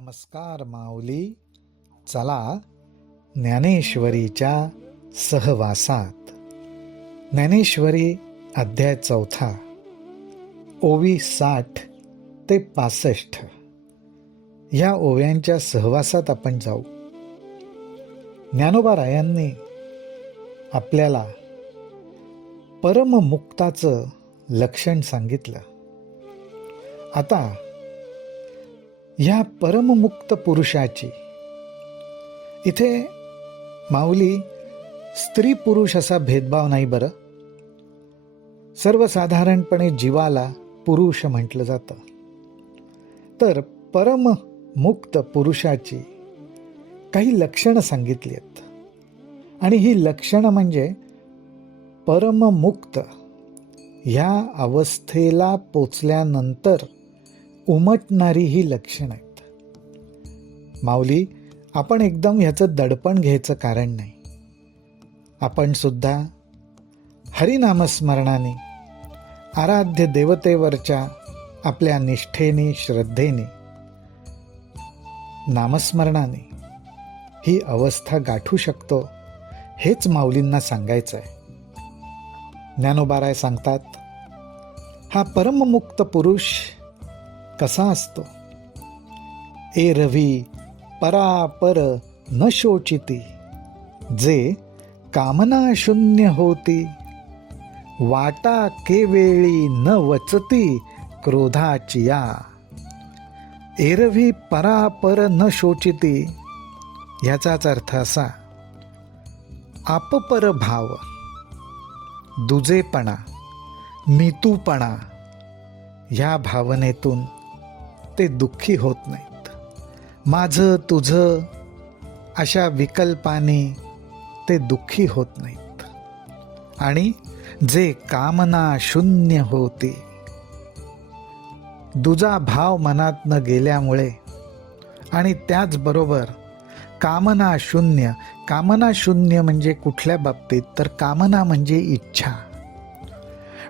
नमस्कार माऊली. चला ज्ञानेश्वरीच्या सहवासात. ज्ञानेश्वरी अध्याय 4, ओवी 60 ते 65 ह्या ओव्यांच्या सहवासात आपण जाऊ. ज्ञानोबा रायांनी आपल्याला परममुक्ताचं लक्षण सांगितलं. आता ह्या परममुक्त पुरुषाची इथे माऊली स्त्री पुरुष असा भेदभाव नाही बरं. सर्वसाधारणपणे जीवाला पुरुष म्हटलं जातं. तर परममुक्त पुरुषाची काही लक्षणं सांगितली आहेत आणि ही लक्षणं म्हणजे परममुक्त ह्या अवस्थेला पोचल्यानंतर उमटणारी ही लक्षणं आहेत. माऊली, आपण एकदम ह्याचं दडपण घ्यायचं कारण नाही. आपण सुद्धा हरिनामस्मरणाने आराध्य देवतेवरच्या आपल्या निष्ठेने श्रद्धेने नामस्मरणाने ही अवस्था गाठू शकतो, हेच माऊलींना सांगायचं आहे. ज्ञानोबाराय सांगतात, हा परममुक्त पुरुष कसा असतो? एरवी परापर न शोचिती, जे कामना शून्य होती, वाटा केवेळी न वचती क्रोधाचिया. एरवी परापर न शोचिती याचाच अर्थ असा, आपपर भाव, दुजेपणा, मीतूपणा ह्या भावनेतून ते दुःखी होत नाहीत. माझं तुझं अशा विकल्पाने ते दुःखी होत नाहीत. आणि जे कामना शून्य होती, दुजा भाव मनात न गेल्यामुळे आणि त्याचबरोबर कामना शून्य म्हणजे कुठल्या बाबतीत? तर कामना म्हणजे इच्छा.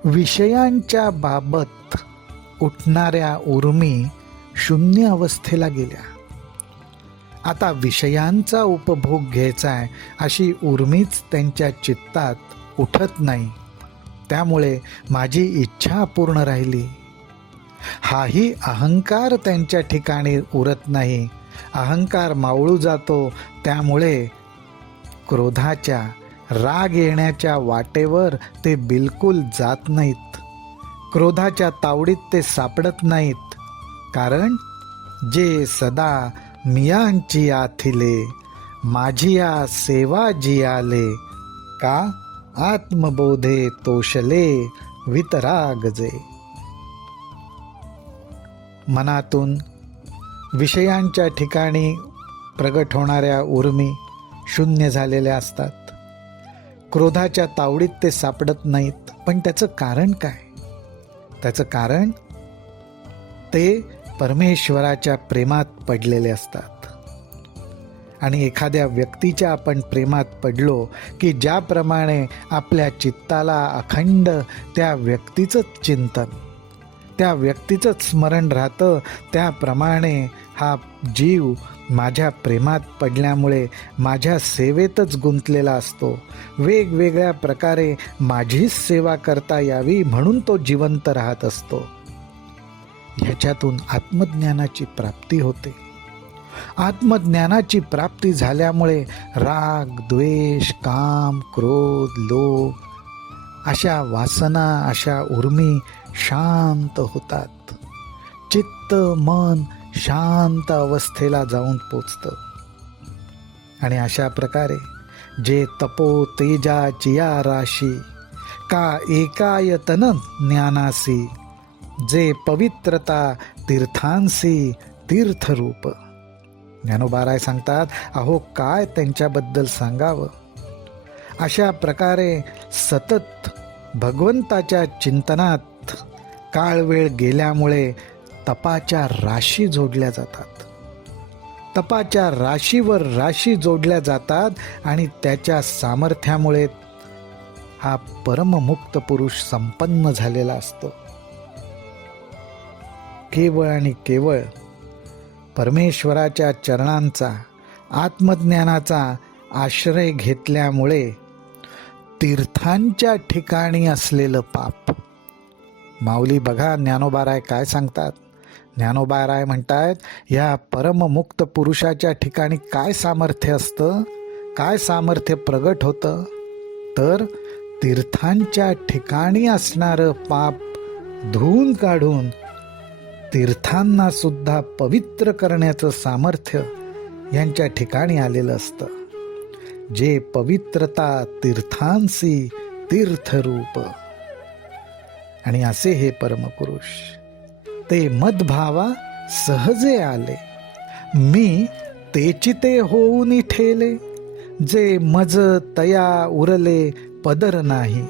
विषयांच्या बाबत उठणाऱ्या उर्मी शून्य अवस्थेला गेल्या. आता विषयांचा उपभोग घ्यायचा आहे अशी उर्मीच त्यांच्या चित्तात उठत नाही. त्यामुळे माझी इच्छा अपूर्ण राहिली. हाही अहंकार त्यांच्या ठिकाणी उरत नाही. अहंकार मावळू जातो. त्यामुळे क्रोधाच्या, राग येण्याच्या वाटेवर ते बिलकुल जात नाहीत. क्रोधाच्या तावडीत ते सापडत नाहीत. कारण जे सदा मियांची आथिले, माझिया सेवा जियाले, का आत्मबोधे तोषले वितरागजे. मनातून विषयांच्या ठिकाणी प्रगट होणाऱ्या उर्मी शून्य झालेल्या असतात. क्रोधाच्या तावडीत ते सापडत नाहीत. पण त्याचं कारण काय? त्याचं कारण ते परमेश्वराच्या प्रेमात पडलेले असतात. आणि एखाद्या व्यक्तीच्या आपण प्रेमात पडलो की ज्याप्रमाणे आपल्या चित्ताला अखंड त्या व्यक्तीचंच चिंतन, त्या व्यक्तीचंच स्मरण राहतं, त्याप्रमाणे हा जीव माझ्या प्रेमात पडल्यामुळे माझ्या सेवेतच गुंतलेला असतो. वेगवेगळ्या प्रकारे माझीच सेवा करता यावी म्हणून तो जिवंत राहत असतो. ह्याच्यातून आत्मज्ञानाची प्राप्ती होते. आत्मज्ञानाची प्राप्ती झाल्यामुळे राग, द्वेष, काम, क्रोध, लोभ अशा वासना, अशा उर्मी शांत होतात. चित्त, मन शांत अवस्थेला जाऊन पोचतं. आणि अशा प्रकारे जे तपो तेजाचिया राशी, का एकायतन ज्ञानासी, जे पवित्रता तीर्थांसी तीर्थरूप. ज्ञानोबाराय सांगतात, अहो काय त्यांच्याबद्दल सांगावं. अशा प्रकारे सतत भगवंताच्या चिंतनात काळ वेळ गेल्यामुळे तपाच्या राशी जोडल्या जातात. तपाच्या राशीवर राशी जोडल्या जातात आणि त्याच्या सामर्थ्यामुळे हा परममुक्त पुरुष संपन्न झालेला असतो. केवळ आणि केवळ परमेश्वराच्या चरणांचा, आत्मज्ञानाचा आश्रय घेतल्यामुळे तीर्थांच्या ठिकाणी असलेलं पाप. माऊली बघा ज्ञानोबाराय काय सांगतात. ज्ञानोबाराय म्हणतायत, या परममुक्त पुरुषाच्या ठिकाणी काय सामर्थ्य असतं, काय सामर्थ्य प्रगट होतं, तर तीर्थांच्या ठिकाणी असणारं पाप धुवून काढून तीर्थांना सुद्धा पवित्र करण्याचं सामर्थ्य यांच्या ठिकाणी आलेलं असतं. जे पवित्रता तीर्थांसी तीर्थरूप. आणि असे हे परमपुरुष ते मदभावा सहजे आले, मी तेची ते होऊन ठेले, जे मज तया उरले पदर नाही.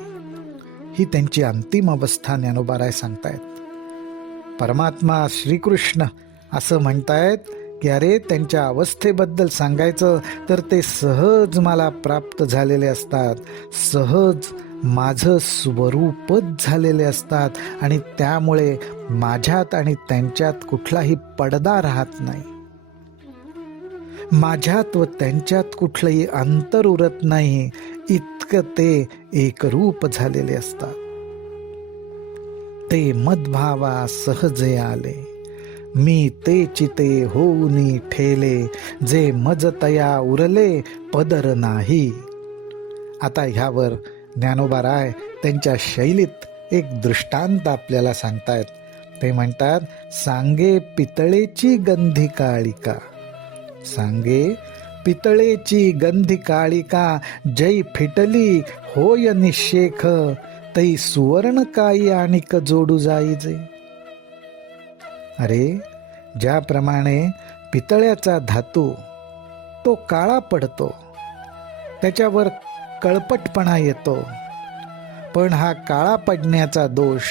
ही त्यांची अंतिम अवस्था ज्ञानोबाराय सांगतायत. परमात्मा श्रीकृष्ण असं म्हणतायत की अरे त्यांच्या अवस्थेबद्दल सांगायचं तर ते सहज मला प्राप्त झालेले असतात, सहज माझं स्वरूपच झालेले असतात, आणि त्यामुळे माझ्यात आणि त्यांच्यात कुठलाही पडदा राहत नाही, माझ्यात व त्यांच्यात कुठलंही अंतर उरत नाही, इतकं ते एकरूप झालेले असतात. ते मदभावा सहजे आले, मी ते चिते होऊनी ठेले, जे मज तया उरले पदर नाही. आता ह्यावर ज्ञानोबाराय त्यांच्या शैलीत एक दृष्टांत आपल्याला सांगतायत. ते म्हणतात, सांगे पितळेची गंधी काळिका, सांगे पितळेची गंधी काळिका, जै फिटली होय निशेख, तै सुवर्ण काही आणिक जोडू जाईजे. अरे ज्याप्रमाणे पितळ्याचा धातू तो काळा पडतो, त्याच्यावर कळपटपणा येतो, पण हा काळा पडण्याचा दोष,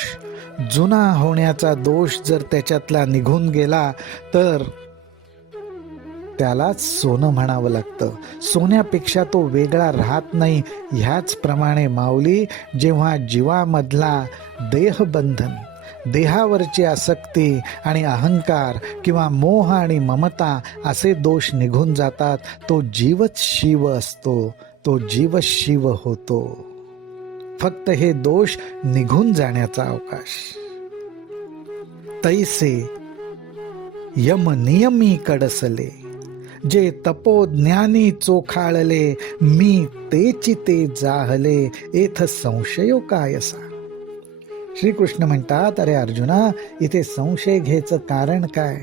जुना होण्याचा दोष जर त्याच्यातला निघून गेला तर त्यालाच सोनं म्हणावं लागतं. सोन्यापेक्षा तो वेगळा राहत नाही. ह्याचप्रमाणे माऊली जेव्हा जीवामधला देहबंधन, देहावरची आसक्ती आणि अहंकार किंवा मोह आणि ममता असे दोष निघून जातात, तो जीवच शिव असतो, तो जीवच शिव होतो. फक्त हे दोष निघून जाण्याचा अवकाश. तैसे यम नियमी कडसले, जे तपोज्ञानी चोखाळले, मी तेची ते जाहले, एथ संशयो कायसा. श्रीकृष्ण म्हणतात, अरे अर्जुना, इथे संशय घ्यायचं कारण काय?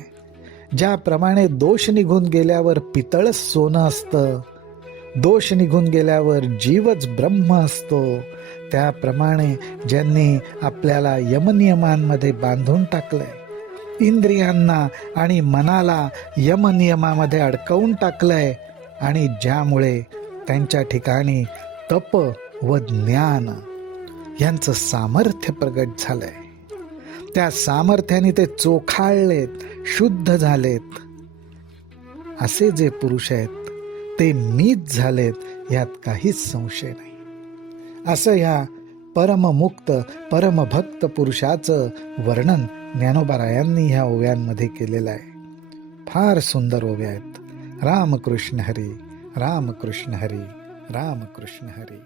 ज्याप्रमाणे दोष निघून गेल्यावर पितळच सोनं असतं, दोष निघून गेल्यावर जीवच ब्रह्म असतो, त्याप्रमाणे ज्यांनी आपल्याला यमनियमांमध्ये बांधून टाकलंय, इंद्रियांना आणि मनाला यमनियमामध्ये अडकवून टाकलंय, आणि ज्यामुळे त्यांच्या ठिकाणी तप व ज्ञान यांचं सामर्थ्य प्रगट झालंय, त्या सामर्थ्याने ते चोखाळलेत, शुद्ध झालेत, असे जे पुरुष आहेत ते मीच झालेत, यात काहीच संशय नाही. असं ह्या परममुक्त परमभक्त पुरुषाचं वर्णन ज्ञानोबारायांनी ह्या ओव्यांमध्ये केलेलं आहे. फार सुंदर ओव्या आहेत. रामकृष्ण हरी, रामकृष्ण हरी, रामकृष्ण हरी.